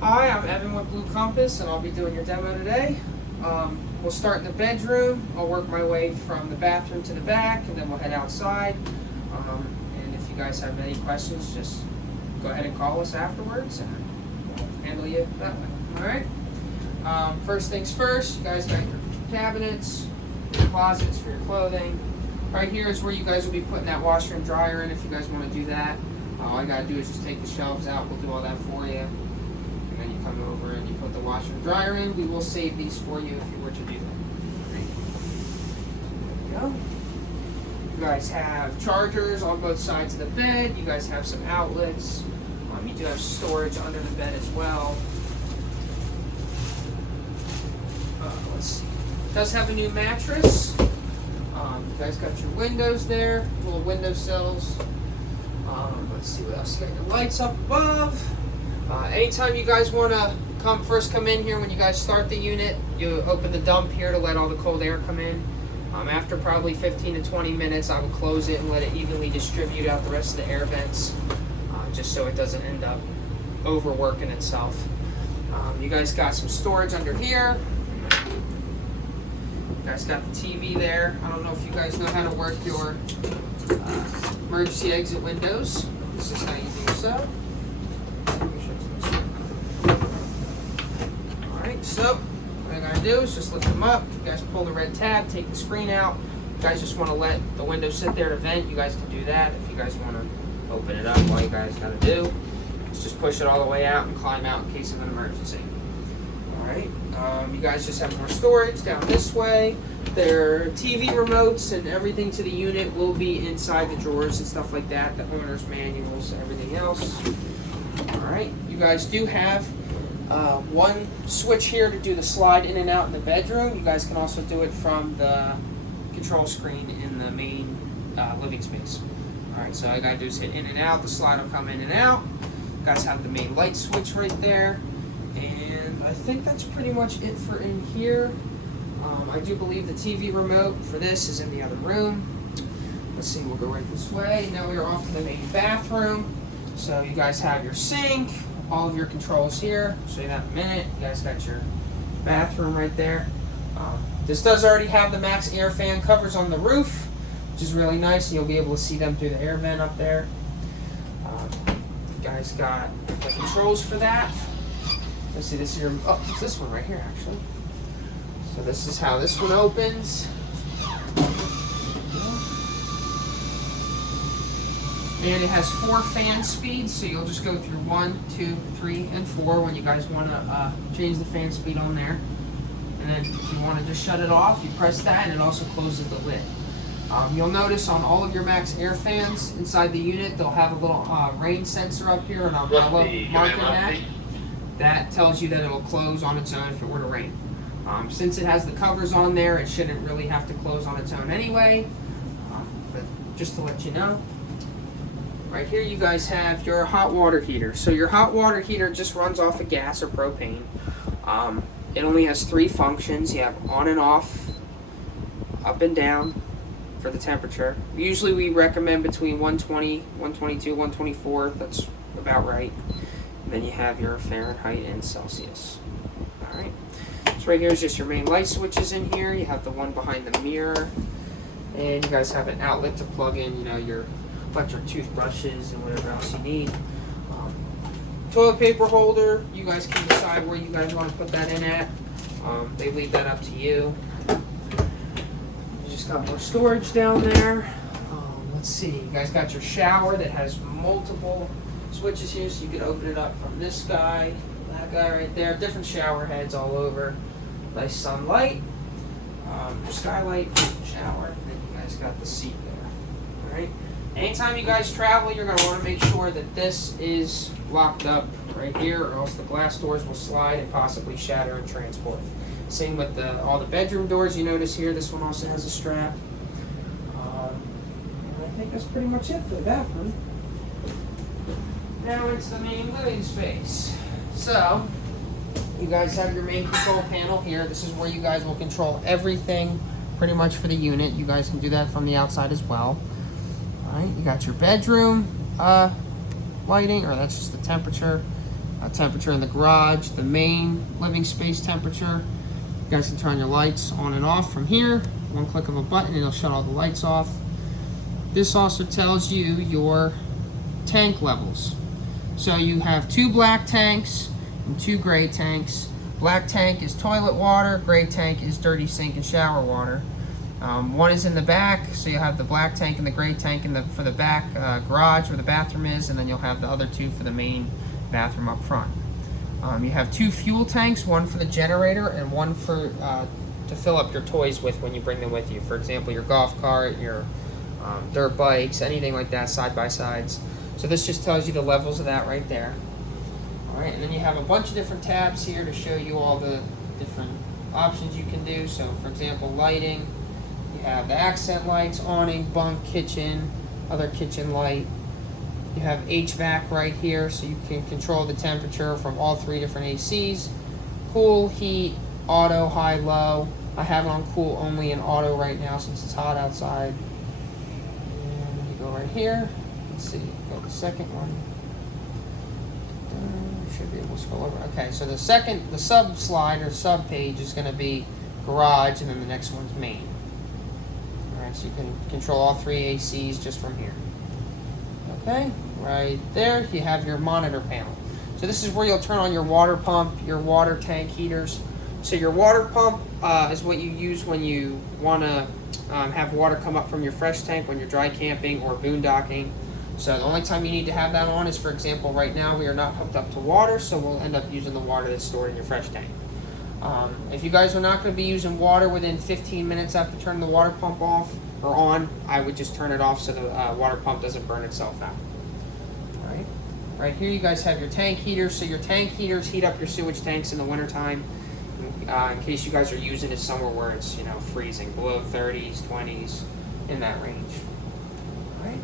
Hi, I'm Evan with Blue Compass, and I'll be doing your demo today. We'll start in the bedroom. I'll work my way from the bathroom to the back, and then we'll head outside. And if you guys have any questions, just go ahead and call us afterwards, and we'll handle you that way. All right? First things first, you guys got your cabinets, your closets for your clothing. Right here is where you guys will be putting that washer and dryer in if you guys want to do that. All you got to do is just take the shelves out. We'll do all that for you. And then you come over and you put the washer and dryer in. We will save these for you if you were to do that. There you go. You guys have chargers on both sides of the bed. You guys have some outlets. You do have storage under the bed as well. Let's see. It does have a new mattress. You guys got your windows there, little windowsills. Let's see what else. You got your lights up above. Anytime you guys want to come in here, when you guys start the unit, you open the dump here to let all the cold air come in. After probably 15 to 20 minutes, I will close it and let it evenly distribute out the rest of the air vents, just so it doesn't end up overworking itself. You guys got some storage under here. You guys got the TV there. I don't know if you guys know how to work your emergency exit windows. This is how you do so. Alright, so what I gotta do is just lift them up. You guys pull the red tab, take the screen out. If you guys just want to let the window sit there to vent, you guys can do that. If you guys want to open it up, all you guys gotta do is just push it all the way out and climb out in case of an emergency. Alright, you guys just have more storage down this way. Their TV remotes and everything to the unit will be inside the drawers and stuff like that. The owner's manuals, everything else. Alright, you guys do have one switch here to do the slide in and out in the bedroom. You guys can also do it from the control screen in the main living space. Alright, so all I gotta do is hit in and out. The slide will come in and out. You guys have the main light switch right there. And I think that's pretty much it for in here. I do believe the TV remote for this is in the other room. Let's see, we'll go right this way. Now we are off to the main bathroom. So you guys have your sink, all of your controls here. I'll show you that in a minute. You guys got your bathroom right there. This does already have the Max Air fan covers on the roof, which is really nice, and you'll be able to see them through the air vent up there. You guys got the controls for that. Let's see, this is your, oh, it's this one right here actually. So this is how this one opens. And it has 4 fan speeds, so you'll just go through 1, 2, 3, and 4 when you guys want to change the fan speed on there. And then if you want to just shut it off, you press that, and it also closes the lid. You'll notice on all of your Max Air fans inside the unit, they'll have a little rain sensor up here, an umbrella marking that. That tells you that it'll close on its own if it were to rain. Since it has the covers on there, it shouldn't really have to close on its own anyway. But just to let you know, right here you guys have your hot water heater. So your hot water heater just runs off of gas or propane. It only has 3 functions. You have on and off, up and down for the temperature. Usually we recommend between 120, 122, 124. That's about right. And then you have your Fahrenheit and Celsius. Alright. So right here is just your main light switches in here. You have the one behind the mirror. And you guys have an outlet to plug in, you know, your electric toothbrushes and whatever else you need. Toilet paper holder, you guys can decide where you guys want to put that in at. They leave that up to you. You just got more storage down there. Let's see, you guys got your shower that has multiple switches here, so you can open it up from this guy, that guy right there. Different shower heads all over. Nice sunlight. Your skylight, shower, and then you guys got the seat there. Alright. Anytime you guys travel, you're going to want to make sure that this is locked up right here, or else the glass doors will slide and possibly shatter in transport. Same with all the bedroom doors you notice here. This one also has a strap. And I think that's pretty much it for the bathroom. Now it's the main living space. So, you guys have your main control panel here. This is where you guys will control everything pretty much for the unit. You guys can do that from the outside as well. Alright, you got your bedroom lighting, or that's just the temperature. temperature in the garage, the main living space temperature. You guys can turn your lights on and off from here. One click of a button and it'll shut all the lights off. This also tells you your tank levels. So you have 2 black tanks and 2 gray tanks. Black tank is toilet water, gray tank is dirty sink and shower water. One is in the back, so you'll have the black tank and the gray tank for the back garage where the bathroom is, and then you'll have the other 2 for the main bathroom up front. You have 2 fuel tanks, one for the generator and one for to fill up your toys with when you bring them with you. For example, your golf cart, your dirt bikes, anything like that, side-by-sides. So this just tells you the levels of that right there. All right, and then you have a bunch of different tabs here to show you all the different options you can do. So for example, lighting, you have the accent lights, awning, bunk, kitchen, other kitchen light. You have HVAC right here, so you can control the temperature from all 3 different ACs. Cool, heat, auto, high, low. I have it on cool only and auto right now since it's hot outside. And you go right here. Let's see, go to the second one. Should be able to scroll over. Okay, so the sub slide or sub page is going to be garage, and then the next one's main. All right, so you can control all 3 ACs just from here. Okay, right there you have your monitor panel. So this is where you'll turn on your water pump, your water tank heaters. So your water pump is what you use when you want to have water come up from your fresh tank when you're dry camping or boondocking. So the only time you need to have that on is, for example, right now we are not hooked up to water, so we'll end up using the water that's stored in your fresh tank. If you guys are not going to be using water within 15 minutes after turning the water pump off or on, I would just turn it off so the water pump doesn't burn itself out. All right. Right here you guys have your tank heaters. So your tank heaters heat up your sewage tanks in the wintertime in case you guys are using it somewhere where it's, you know, freezing, below 30s, 20s, in that range. All right.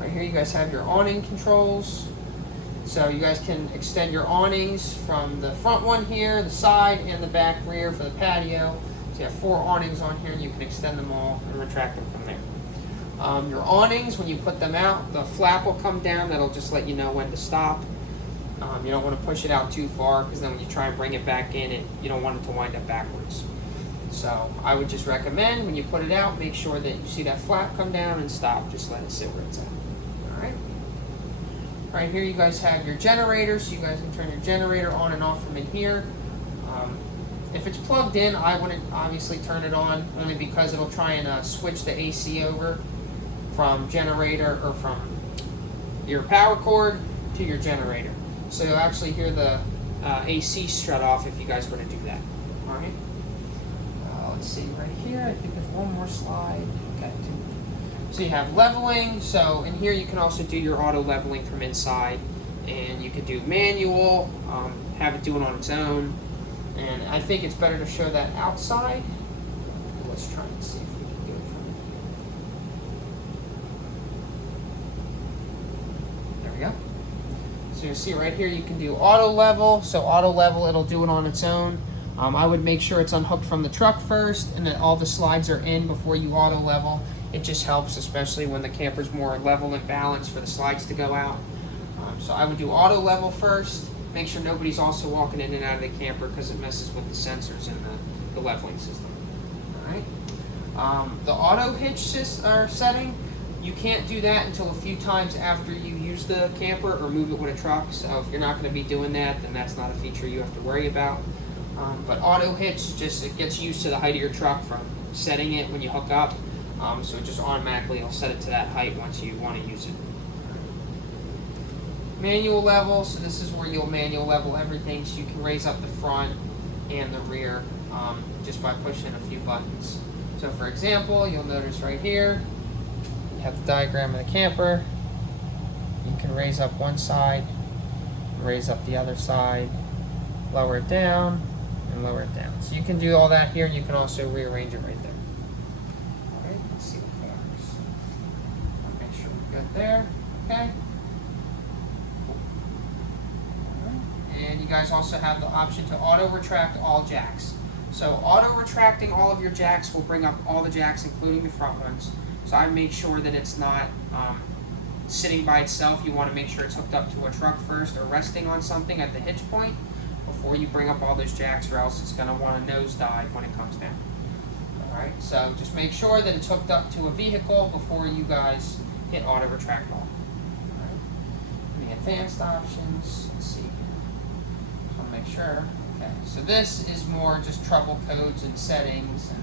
Right here you guys have your awning controls. So you guys can extend your awnings from the front one here, the side, and the back rear for the patio. So you have 4 awnings on here and you can extend them all and retract them from there. Your awnings, when you put them out, the flap will come down. That'll just let you know when to stop. You don't want to push it out too far because then when you try and bring it back in, you don't want it to wind up backwards. So I would just recommend when you put it out, make sure that you see that flap come down and stop. Just let it sit where it's at. All right. Right here you guys have your generator, so you guys can turn your generator on and off from in here. If it's plugged in, I wouldn't obviously turn it on, only because it'll try and switch the AC over from generator or from your power cord to your generator. So you'll actually hear the AC shut off if you guys were to do that. All right. Let's see right here. I think there's one more slide. Okay. So you have leveling. So in here you can also do your auto leveling from inside, and you can do manual, have it do it on its own. And I think it's better to show that outside. Let's try and see if we can do it from here. There we go. So you see right here you can do auto level. So auto level, it'll do it on its own. I would make sure it's unhooked from the truck first and that all the slides are in before you auto level. It just helps, especially when the camper's more level and balanced, for the slides to go out. So I would do auto level first. Make sure nobody's also walking in and out of the camper because it messes with the sensors and the leveling system. All right. The auto hitch setting, you can't do that until a few times after you use the camper or move it with a truck. So if you're not going to be doing that, then that's not a feature you have to worry about. But auto hitch, it gets used to the height of your truck from setting it when you hook up. So it just automatically will set it to that height once you want to use it. Manual level, so this is where you'll manual level everything, so you can raise up the front and the rear just by pushing a few buttons. So for example, you'll notice right here, you have the diagram of the camper. You can raise up one side, raise up the other side, lower it down, and lower it down. So you can do all that here, and you can also rearrange it right there. All right, let's see the corners. Make sure we're good there, okay? And you guys also have the option to auto retract all jacks. So auto retracting all of your jacks will bring up all the jacks, including the front ones. So I make sure that it's not sitting by itself, you want to make sure it's hooked up to a truck first or resting on something at the hitch point before you bring up all those jacks, or else it's going to want to nosedive when it comes down. Alright, so just make sure that it's hooked up to a vehicle before you guys hit auto retract on. Alright, the advanced options, let's see. Just want to make sure. Okay, so this is more just trouble codes and settings and